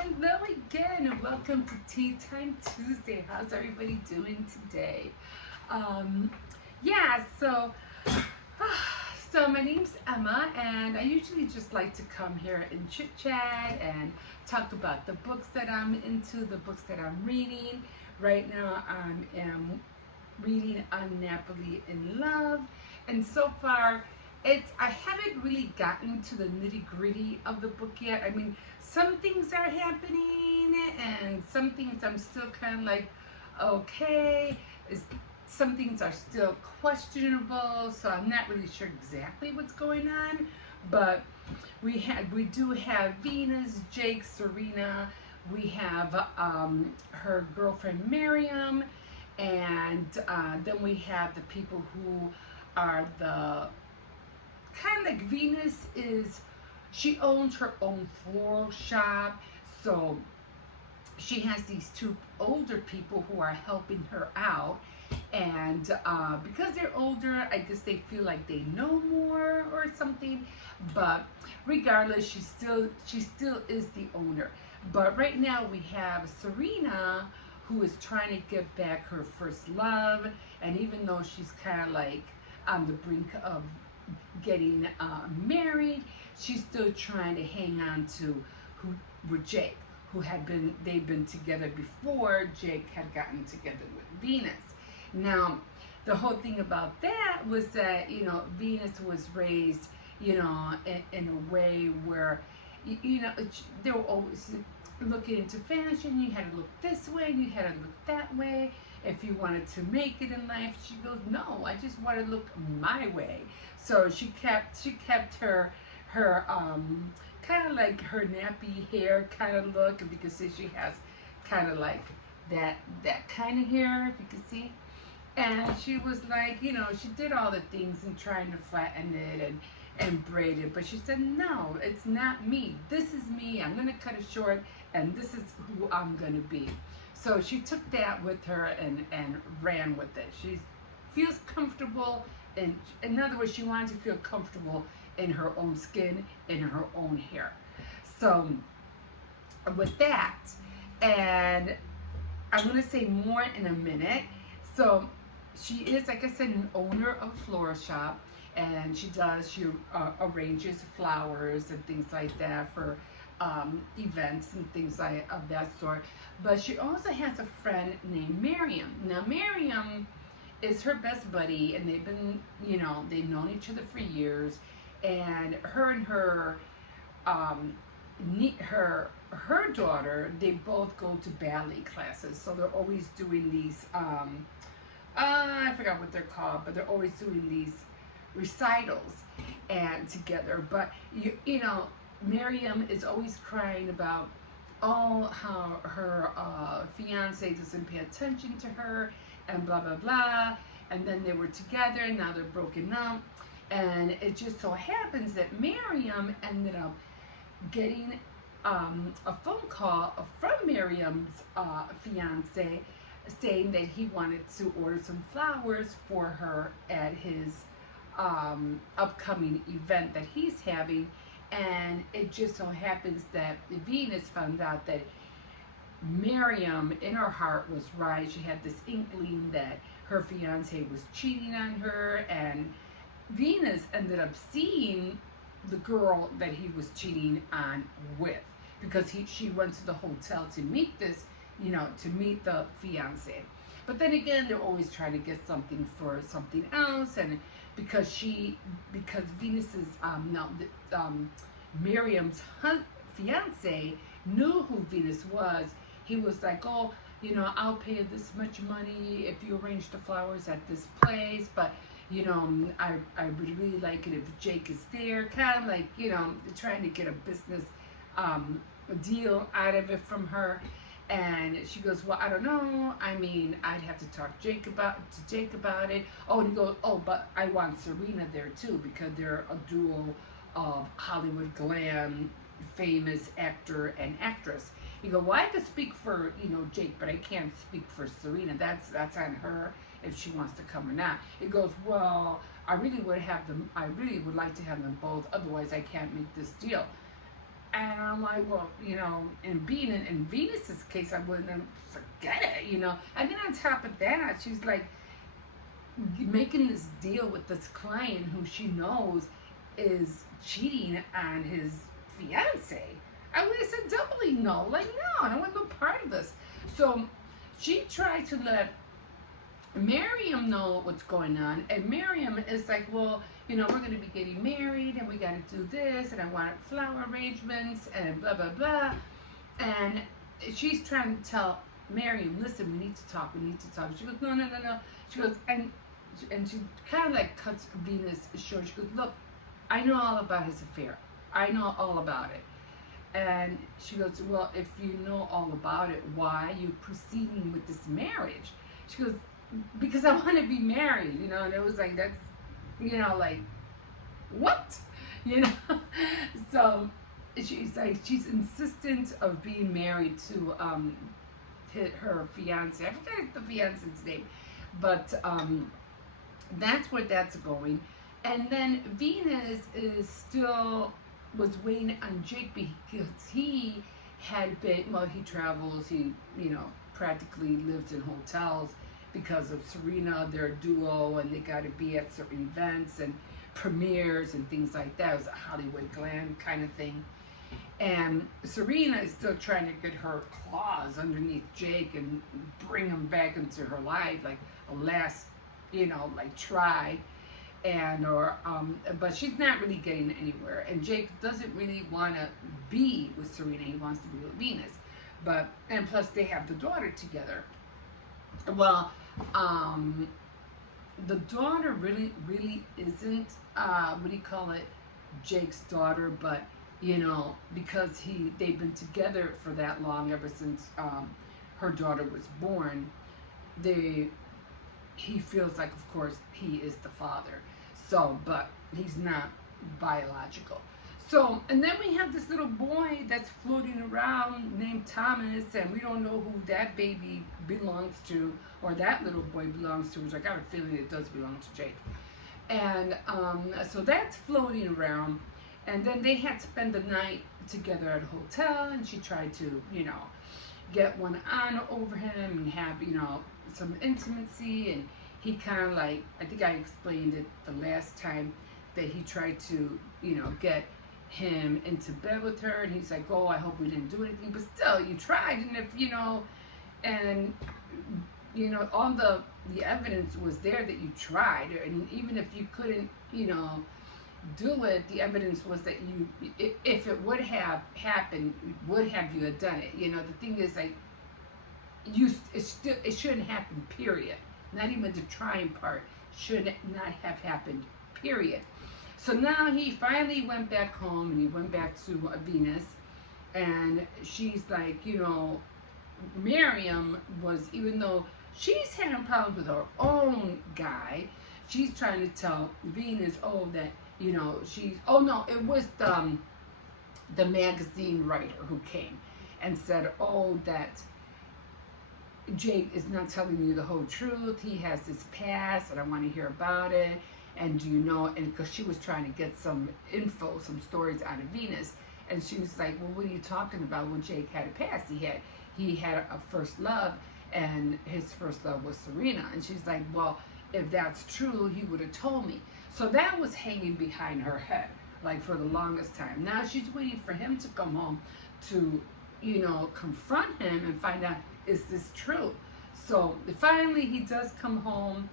Hello again, and welcome to Tea Time Tuesday. How's everybody doing today? Um, yeah, so so my name's Emma, and I usually just like to come here and chit chat and talk about the books that I'm into, the books that I'm reading. Right now, I am reading Unnappily in Love, and so far, I haven't really gotten to the nitty gritty of the book yet. I mean, some things are happening, and some things I'm still kind of like, okay. Is Some things are still questionable, so I'm not really sure exactly what's going on. But we do have Venus, Jake, Serena. We have her girlfriend Miriam, and then we have the people who are the kind of like Venus is. She owns her own floral shop, so she has these two older people who are helping her out, and because they're older, I guess they feel like they know more or something. But regardless, she still is the owner. But right now we have Serena, who is trying to get back her first love, and even though she's kind of like on the brink of getting married, she's still trying to hang on to who with Jake, who had been they've been together before Jake had gotten together with Venus. Now, the whole thing about that was that Venus was raised in a way where they were always looking into fashion. You had to look this way, you had to look that way. If you wanted to make it in life, she goes, no, I just want to look my way. So she kept her kind of like her nappy hair kind of look, and you can see she has kind of like that kind of hair, if you can see. And she was like, she did all the things and trying to flatten it and braid it, but she said, no, it's not me. This is me. I'm gonna cut it short, and this is who I'm gonna be. So she took that with her and ran with it. She feels comfortable, and in other words, she wanted to feel comfortable in her own skin, in her own hair. So with that, and I'm gonna say more in a minute. So she is, like I said, an owner of a floral shop, and she arranges flowers and things like that for events and things like of that sort. But she also has a friend named Miriam. Now Miriam is her best buddy, and they've known each other for years. And her um, her daughter, they both go to ballet classes, so they're always doing these I forgot what they're called, but they're always doing these recitals and together. But Miriam is always crying about how her fiance doesn't pay attention to her and blah blah blah. And then they were together, and now they're broken up. And it just so happens that Miriam ended up getting a phone call from Miriam's fiance saying that he wanted to order some flowers for her at his upcoming event that he's having. And it just so happens that Venus found out that Miriam, in her heart, was right. She had this inkling that her fiance was cheating on her, and Venus ended up seeing the girl that he was cheating on with, because she went to the hotel to meet to meet the fiance. But then again, they're always trying to get something for something else, and because Venus's no Miriam's fiance knew who Venus was. He was like, oh, I'll pay you this much money if you arrange the flowers at this place, but I would really like it if Jake is there. Kind of like, trying to get a business deal out of it from her. And she goes, well, I don't know. I mean, I'd have to talk to Jake about it. Oh, and he goes, oh, but I want Serena there too, because they're a duo of Hollywood glam, famous actor and actress. You go, well, I could speak for Jake, but I can't speak for Serena. That's on her if she wants to come or not. It goes, well, I really would like to have them both. Otherwise, I can't make this deal. And I'm like, well, and being in Venus's case, I wouldn't forget it, And then on top of that, she's like making this deal with this client who she knows is cheating on his fiance. I would have said doubly no. Like, no, I don't want no part of this. So she tried to let Miriam know what's going on, and Miriam is like, well, we're going to be getting married, and we got to do this, and I want flower arrangements, and blah, blah, blah. And she's trying to tell Miriam, listen, we need to talk, we need to talk. She goes, no, no, no, no. She goes, and she kind of like cuts Venus short. She goes, look, I know all about his affair. I know all about it. And she goes, well, if you know all about it, why are you proceeding with this marriage? She goes, because I want to be married, and it was like, that's, like, what? So she's like, she's insistent of being married to her fiance. I forget the fiance's name, but that's where that's going. And then Venus is still was waiting on Jake because he had been, well, he travels, he practically lives in hotels because of Serena, their duo, and they got to be at certain events and premieres and things like that. It was a Hollywood glam kind of thing. And Serena is still trying to get her claws underneath Jake and bring him back into her life, like a last, like try. But she's not really getting anywhere. And Jake doesn't really want to be with Serena. He wants to be with Venus. And plus they have the daughter together. Well, the daughter really isn't, what do you call it, Jake's daughter, but because they've been together for that long, ever since her daughter was born, he feels like, of course, he is the father. So, but he's not biological. So, and then we have this little boy that's floating around named Thomas, and we don't know who that baby belongs to, or that little boy belongs to, which I got a feeling it does belong to Jake. And so that's floating around. And then they had to spend the night together at a hotel, and she tried to, get one on over him and have, some intimacy. And he kind of like, I think I explained it the last time, that he tried to, get him into bed with her, and he's like, oh, I hope we didn't do anything, but still, you tried. And if, and, all the evidence was there that you tried, and even if you couldn't, do it, the evidence was that if it would have happened, would have you have done it. The thing is, like, it shouldn't happen, period. Not even the trying part should not have happened, period. So now he finally went back home, and he went back to Venus, and she's like, Miriam was, even though she's having problems with her own guy, she's trying to tell Venus, oh, that, oh no, it was the magazine writer who came and said, oh, that Jake is not telling you the whole truth. He has this past, and I want to hear about it. And do you know? And because she was trying to get some info, some stories out of Venus, and she was like, well, what are you talking about? Well, Jake had a past. He had a first love, and his first love was Serena. And she's like, well, if that's true, he would have told me. So that was hanging behind her head, like, for the longest time. Now she's waiting for him to come home to, confront him and find out, is this true? So finally he does come home,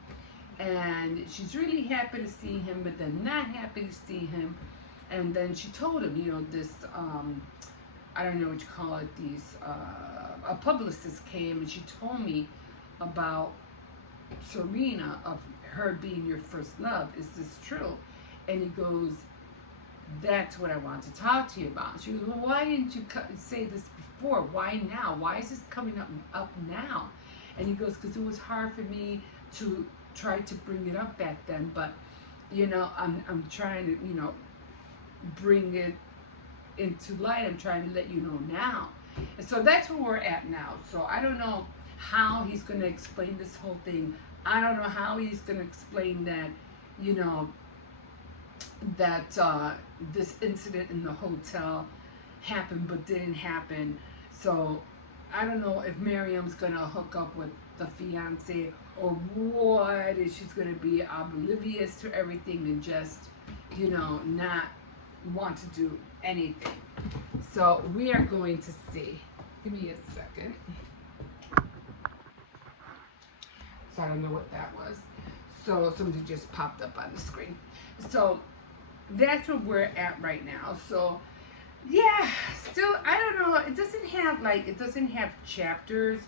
and she's really happy to see him, but then not happy to see him. And then she told him, this, I don't know what you call it, a publicist came, and she told me about Serena, of her being your first love. Is this true? And he goes, that's what I want to talk to you about. She goes, well, why didn't you say this before? Why now? Why is this coming up now? And he goes, because it was hard for me to try to bring it up back then, but I'm trying to bring it into light. I'm trying to let you know now. And so that's where we're at now. So I don't know how he's going to explain this whole thing. I don't know how he's going to explain that, that this incident in the hotel, happened but didn't happen. So I don't know if Miriam's gonna hook up with the fiance or what. Is she's gonna be oblivious to everything and just, not want to do anything. So we are going to see. Give me a second. So I don't know what that was. So something just popped up on the screen. So that's where we're at right now. So yeah, still I don't know. It doesn't have chapters.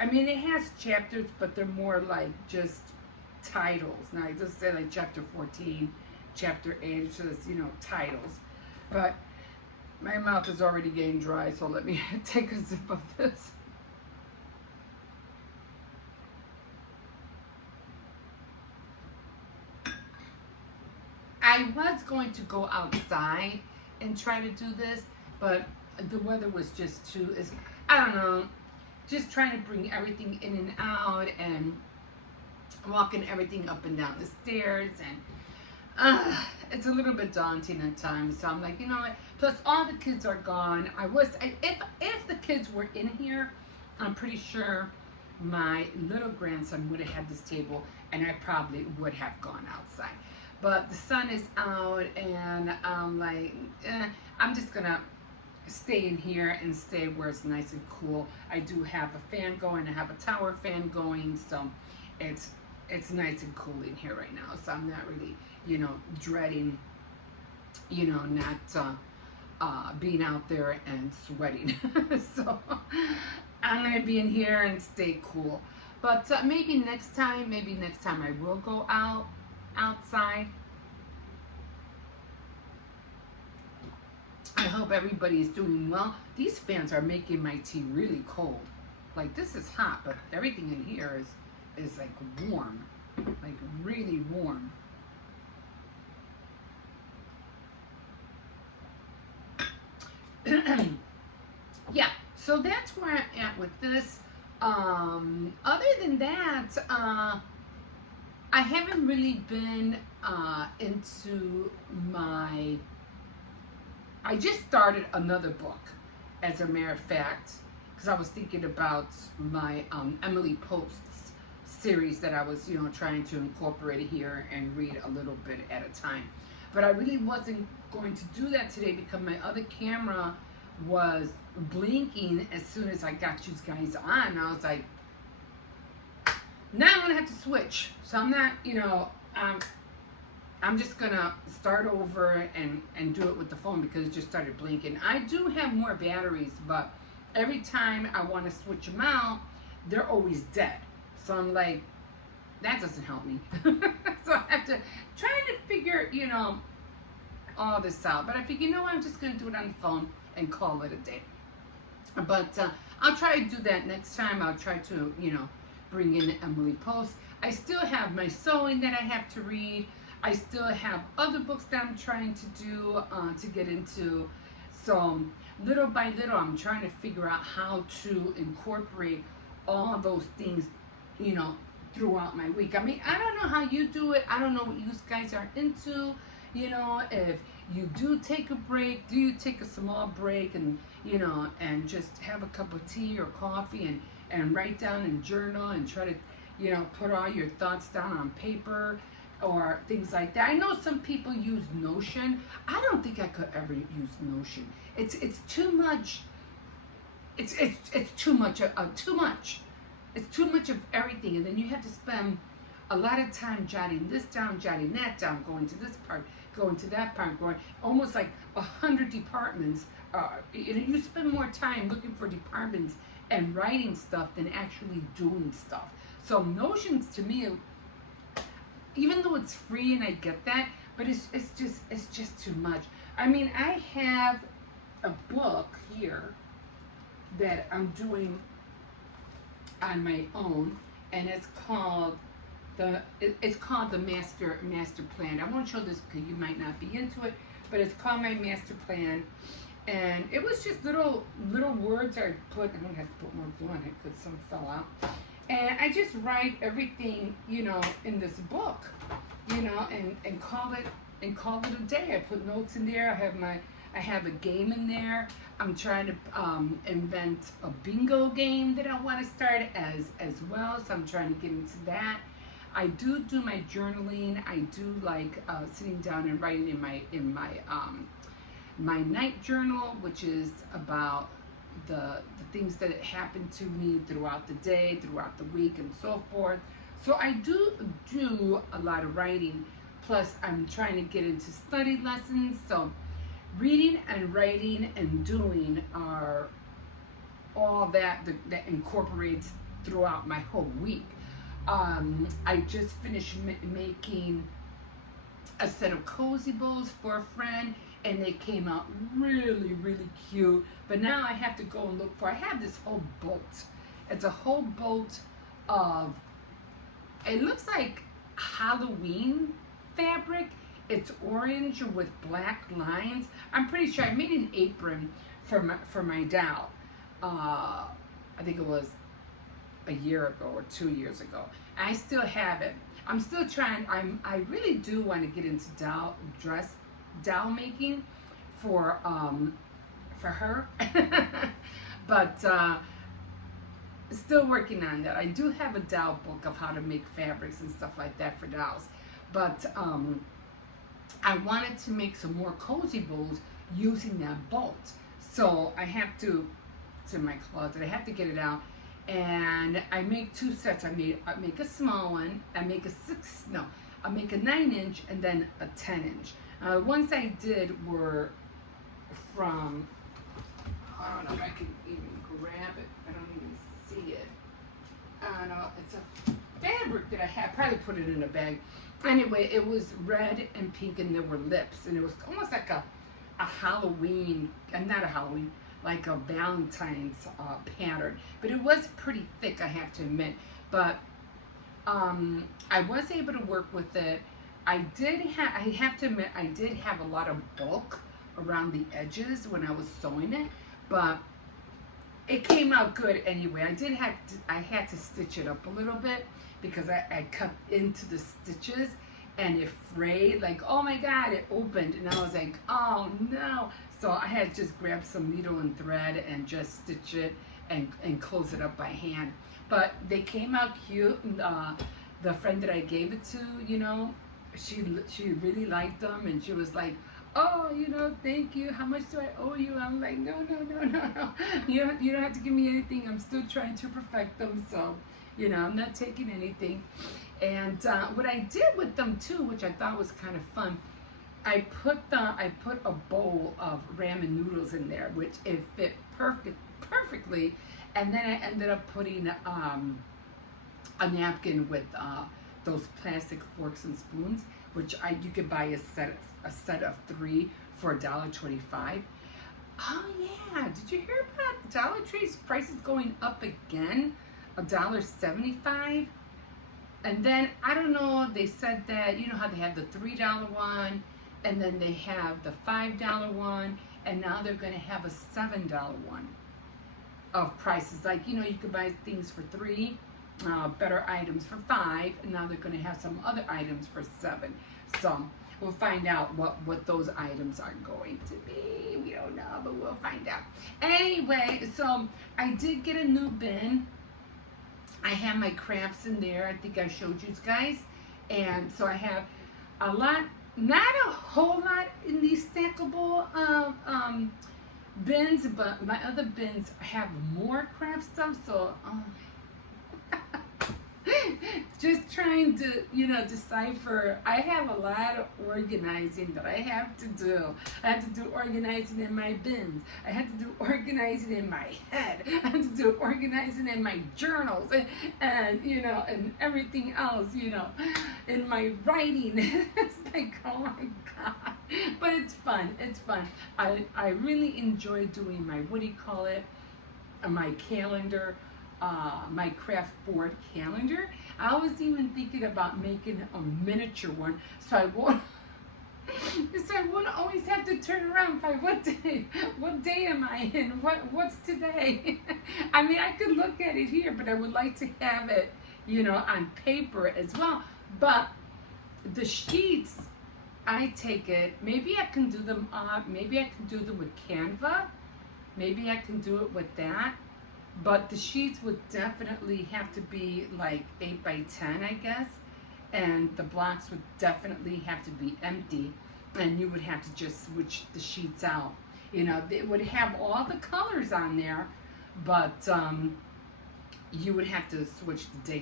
I mean, it has chapters, but they're more like just titles. Now it doesn't say like chapter 14, chapter 8. It's just titles. But my mouth is already getting dry, so let me take a sip of this. I was going to go outside and try to do this, but the weather was just too, I don't know, just trying to bring everything in and out and walking everything up and down the stairs, and it's a little bit daunting at times. So I'm like, you know what? Plus, all the kids are gone. If the kids were in here, I'm pretty sure my little grandson would have had this table, and I probably would have gone outside. But the sun is out, and I'm like, I'm just gonna stay in here and stay where it's nice and cool. I do have a fan going. I have a tower fan going, so it's nice and cool in here right now. So I'm not really, dreading, not being out there and sweating. So I'm gonna be in here and stay cool. But maybe next time I will go outside. I hope everybody is doing well. These fans are making my tea really cold. Like, this is hot, but everything in here is like warm, like really warm. Yeah, so that's where I'm at with this. Other than that, I haven't really been into my. I just started another book, as a matter of fact, because I was thinking about my Emily Post's series that I was, trying to incorporate here and read a little bit at a time. But I really wasn't going to do that today because my other camera was blinking as soon as I got you guys on. I was like, now I'm gonna have to switch. So I'm not, I'm just gonna start over and do it with the phone because it just started blinking. I do have more batteries, but every time I want to switch them out, they're always dead. So I'm like, that doesn't help me. So I have to try to figure, all this out. But I figure, I'm just gonna do it on the phone and call it a day. But I'll try to do that next time. I'll try to, bring in the Emily Post. I still have my sewing that I have to read. I still have other books that I'm trying to do, to get into. So little by little, I'm trying to figure out how to incorporate all those things, throughout my week. I mean, I don't know how you do it. I don't know what you guys are into. If you do take a break, do you take a small break and, and just have a cup of tea or coffee and write down and journal and try to, put all your thoughts down on paper or things like that. I know some people use Notion. I don't think I could ever use Notion. It's too much. It's too much. Too much. It's too much of everything, and then you have to spend a lot of time jotting this down, jotting that down, going to this part, going to that part, going almost like 100 departments. You spend more time looking for departments and writing stuff than actually doing stuff. So Notions to me, even though it's free and I get that, but it's just too much. I mean, I have a book here that I'm doing on my own, and it's called the master plan. I won't show this because you might not be into it, but it's called my master plan, and it was just little words I put. I'm gonna have to put more glue on it because some fell out. And I just write everything, in this book, and call it a day. I put notes in there. I have I have a game in there. I'm trying to invent a bingo game that I want to start as well. So I'm trying to get into that. I do my journaling. I do like sitting down and writing my night journal, which is about the things that happened to me throughout the day, throughout the week, and so forth. So I do a lot of writing. Plus, I'm trying to get into study lessons. So reading and writing and doing are all that incorporates throughout my whole week. I just finished making a set of cozy bowls for a friend, and they came out really cute. But now I have to go and look for, I have this whole bolt. It's a whole bolt of, it looks like Halloween fabric. It's orange with black lines. I'm pretty sure I made an apron for my doll. I think it was a year ago or 2 years ago. I still have it. I'm still trying. I really do want to get into doll making for her, but still working on that. I do have a doll book of how to make fabrics and stuff like that for dolls, but I wanted to make some more cozy bowls using that bolt. So I have to, it's in my closet, I have to get it out. And I make two sets. I make a small one. I make a 9-inch and then a 10-inch. Ones I did were from, I don't know if I can even grab it. I don't even see it. I don't know. It's a fabric that I had. Probably put it in a bag. Anyway, it was red and pink, and there were lips, and it was almost like a Halloween, not a Halloween, like a Valentine's pattern, but it was pretty thick, I have to admit. But I was able to work with it. I have to admit, I did have a lot of bulk around the edges when I was sewing it, but it came out good anyway. I had to stitch it up a little bit because I cut into the stitches and it frayed. Like, oh my God, it opened, and I was like, oh no. So I had to just grab some needle and thread and just stitch it and close it up by hand. But they came out cute. And, the friend that I gave it to, she really liked them, and she was like, oh, thank you. How much do I owe you? I'm like, no. You don't have to give me anything. I'm still trying to perfect them. So, I'm not taking anything. And what I did with them too, which I thought was kind of fun, I put a bowl of ramen noodles in there, which it fit perfectly. And then I ended up putting a napkin with those plastic forks and spoons, which you could buy a set of 3 for $1.25. Oh yeah, did you hear about Dollar Tree's prices going up again? $1.75. And then, I don't know, they said that, how they have the $3 one, and then they have the $5 one, and now they're going to have a $7 one of prices. Like, you could buy things for $3, better items for $5, and now they're going to have some other items for $7. So we'll find out what those items are going to be. We don't know, but we'll find out. Anyway, so I did get a new bin. I have my crafts in there. I think I showed you guys. And so I have a lot, not a whole lot in these stackable bins, but my other bins have more craft stuff. So just trying to, decipher. I have a lot of organizing that I have to do. I have to do organizing in my bins. I have to do organizing in my head. I have to do organizing in my journals and and everything else, in my writing. It's like, oh my God. But it's fun. It's fun. I really enjoy doing my, my calendar. My craft board calendar. I was even thinking about making a miniature one, so I won't always have to turn around by what day am I in, what's today. I mean, I could look at it here, but I would like to have it, on paper as well. But the sheets I take it, maybe I can do them maybe I can do them with Canva. Maybe I can do it with that. But the sheets would definitely have to be like 8 by 10, I guess. And the blocks would definitely have to be empty. And you would have to just switch the sheets out. You know, they would have all the colors on there, but you would have to switch the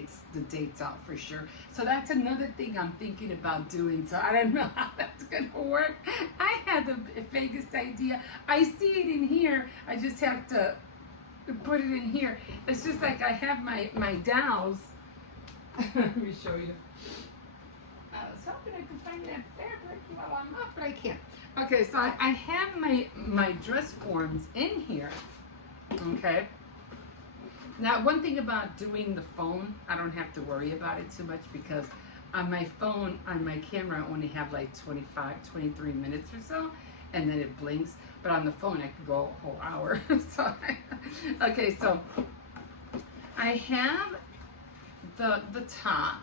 dates out for sure. So that's another thing I'm thinking about doing. So I don't know how that's gonna work. I had the vaguest idea. I see it in here. I just have to put it in here. It's just like I have my dowels. Let me show you. I was hoping I could find that fabric while I'm up, but I can't. Okay, so I have my dress forms in here. Okay. Now, one thing about doing the phone, I don't have to worry about it too much because on my phone, on my camera, I only have like 25, 23 minutes or so, and then it blinks. But on the phone, I could go a whole hour. Okay, so I have the top,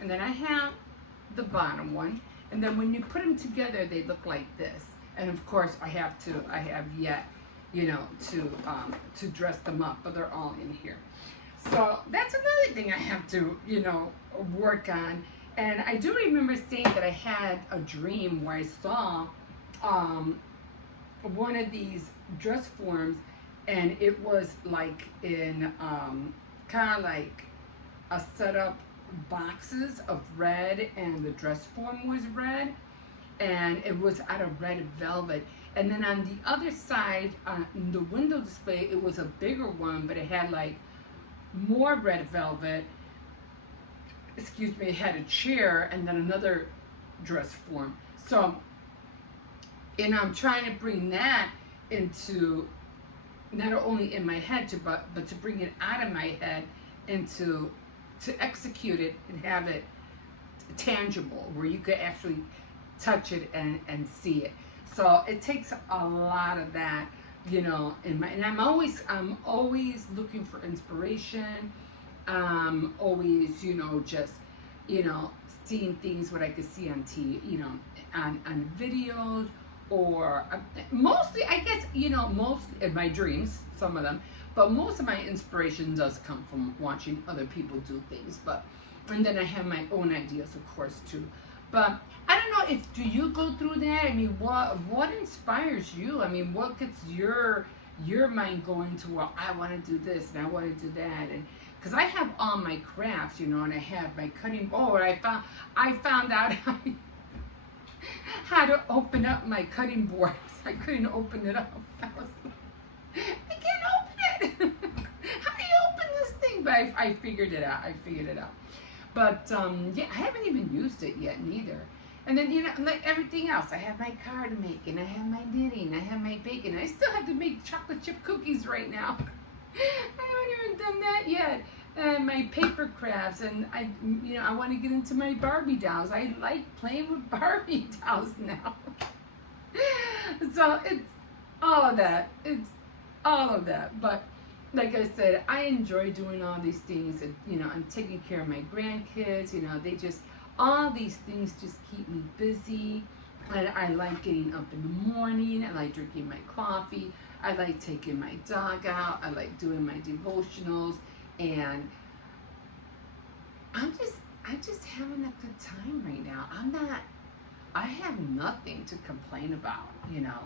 and then I have the bottom one, and then when you put them together, they look like this. And of course, I have yet, you know, to dress them up, but they're all in here. So that's another thing I have to, you know, work on. And I do remember saying that I had a dream where I saw one of these dress forms, and it was like in kind of like a set up boxes of red, and the dress form was red, and it was out of red velvet. And then on the other side, in the window display, it was a bigger one, but it had like more red velvet. Excuse me, it had a chair and then another dress form. So, and I'm trying to bring that into, not only in my head, but to bring it out of my head into, to execute it and have it tangible, where you could actually touch it and see it. So it takes a lot of that, you know, and I'm always looking for inspiration. Always, you know, just, you know, seeing things what I could see on TV, you know, on videos, or mostly, I guess, you know, most in my dreams, some of them, but most of my inspiration does come from watching other people do things. But, and then I have my own ideas, of course, too. But I don't know, do you go through that? I mean, what inspires you? I mean, what gets your mind going to, well, I want to do this and I want to do that, and because I have all my crafts, you know, and I have my cutting board. I found out how to open up my cutting board. I couldn't open it up. I was like, I can't open it. How do you open this thing? But I figured it out. But yeah, I haven't even used it yet neither. And then, you know, like everything else, I have my card making, I have my knitting, I have my baking. I still have to make chocolate chip cookies right now. I haven't even done that yet. And my paper crafts, and you know, I want to get into my Barbie dolls. I like playing with Barbie dolls now. So it's all of that. It's all of that. But like I said, I enjoy doing all these things. And, you know, I'm taking care of my grandkids. You know, all these things just keep me busy. And I like getting up in the morning. I like drinking my coffee. I like taking my dog out. I like doing my devotionals, and I'm just having a good time right now. I have nothing to complain about, you know.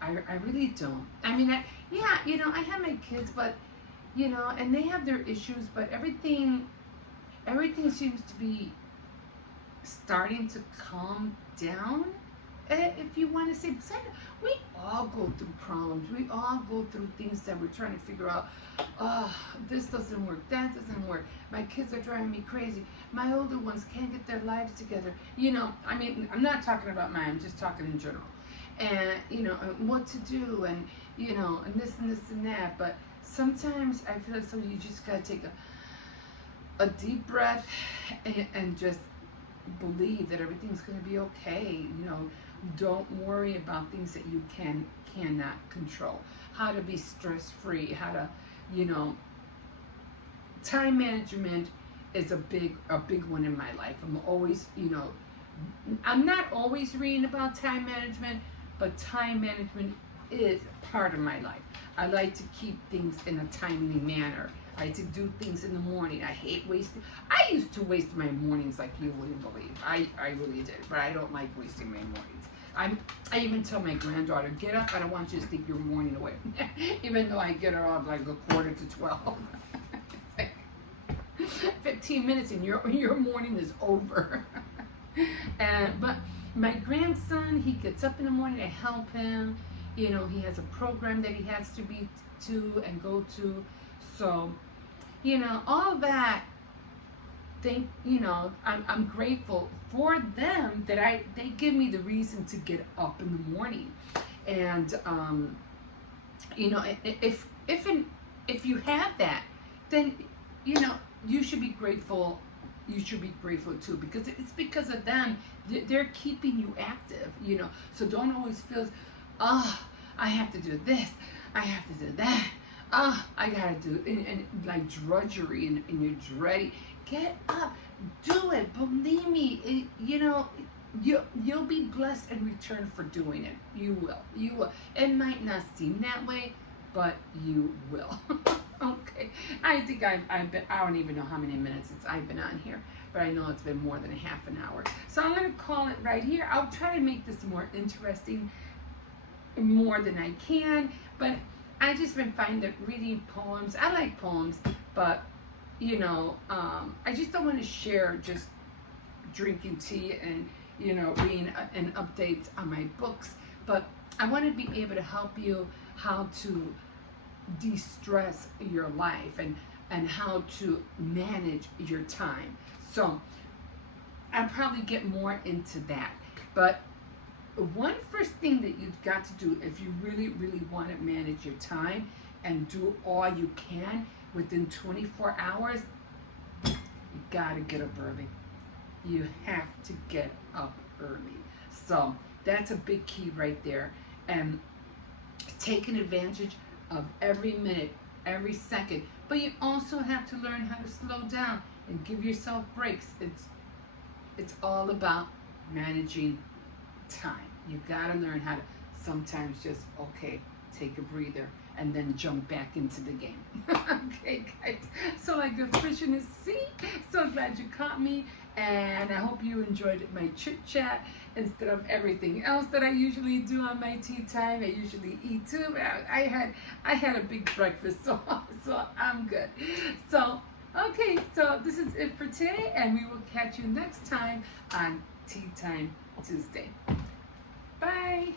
I really don't. I mean, yeah, you know, I have my kids, but, you know, and they have their issues, but everything seems to be starting to calm down, if you want to say. Because we all go through problems. We all go through things that we're trying to figure out. Oh, this doesn't work. That doesn't work. My kids are driving me crazy. My older ones can't get their lives together. You know, I mean, I'm not talking about mine. I'm just talking in general. And, you know, what to do, and, you know, and this and that. But sometimes I feel like you just got to take a deep breath and just believe that everything's going to be okay. You know, don't worry about things that you cannot control. How to be stress-free, how to, you know, time management is a big one in my life. I'm always, you know, I'm not always reading about time management, but time management is part of my life. I like to keep things in a timely manner. I like to do things in the morning. I hate wasting. I used to waste my mornings like you wouldn't believe. I really did, but I don't like wasting my mornings. I even tell my granddaughter, get up. I don't want you to sleep your morning away. Even though I get her up like a quarter to 12. 15 minutes and your morning is over. But my grandson, he gets up in the morning. I help him. You know, he has a program that he has to be to and go to. So, you know, all that. I'm grateful for them that they give me the reason to get up in the morning. And you know, if you have that, then you know you should be grateful. You should be grateful too, because it's because of them. They're keeping you active. You know, so don't always feel, oh, I have to do this, I have to do that. Oh, I gotta do it, and like drudgery, and you're dreading. Get up, do it. Believe me, you know, you'll be blessed in return for doing it. You will. You will. It might not seem that way, but you will. Okay. I think I've been. I don't even know how many minutes I've been on here, but I know it's been more than a half an hour. So I'm gonna call it right here. I'll try to make this more interesting, more than I can, but I just been finding that reading poems. I like poems, but you know, I just don't want to share just drinking tea and, you know, reading an update on my books. But I want to be able to help you how to de-stress your life and how to manage your time. So I'll probably get more into that. But one first thing that you've got to do if you really, really want to manage your time and do all you can within 24 hours, you gotta get up early. You have to get up early. So that's a big key right there. And taking advantage of every minute, every second. But you also have to learn how to slow down and give yourself breaks. It's all about managing time. You gotta learn how to sometimes just, okay, take a breather and then jump back into the game. Okay, guys. So like a fish in the sea. So glad you caught me, and I hope you enjoyed my chit chat instead of everything else that I usually do on my tea time. I usually eat too. I had a big breakfast, so I'm good. So okay, so this is it for today, and we will catch you next time on Tea Time Tuesday. Bye.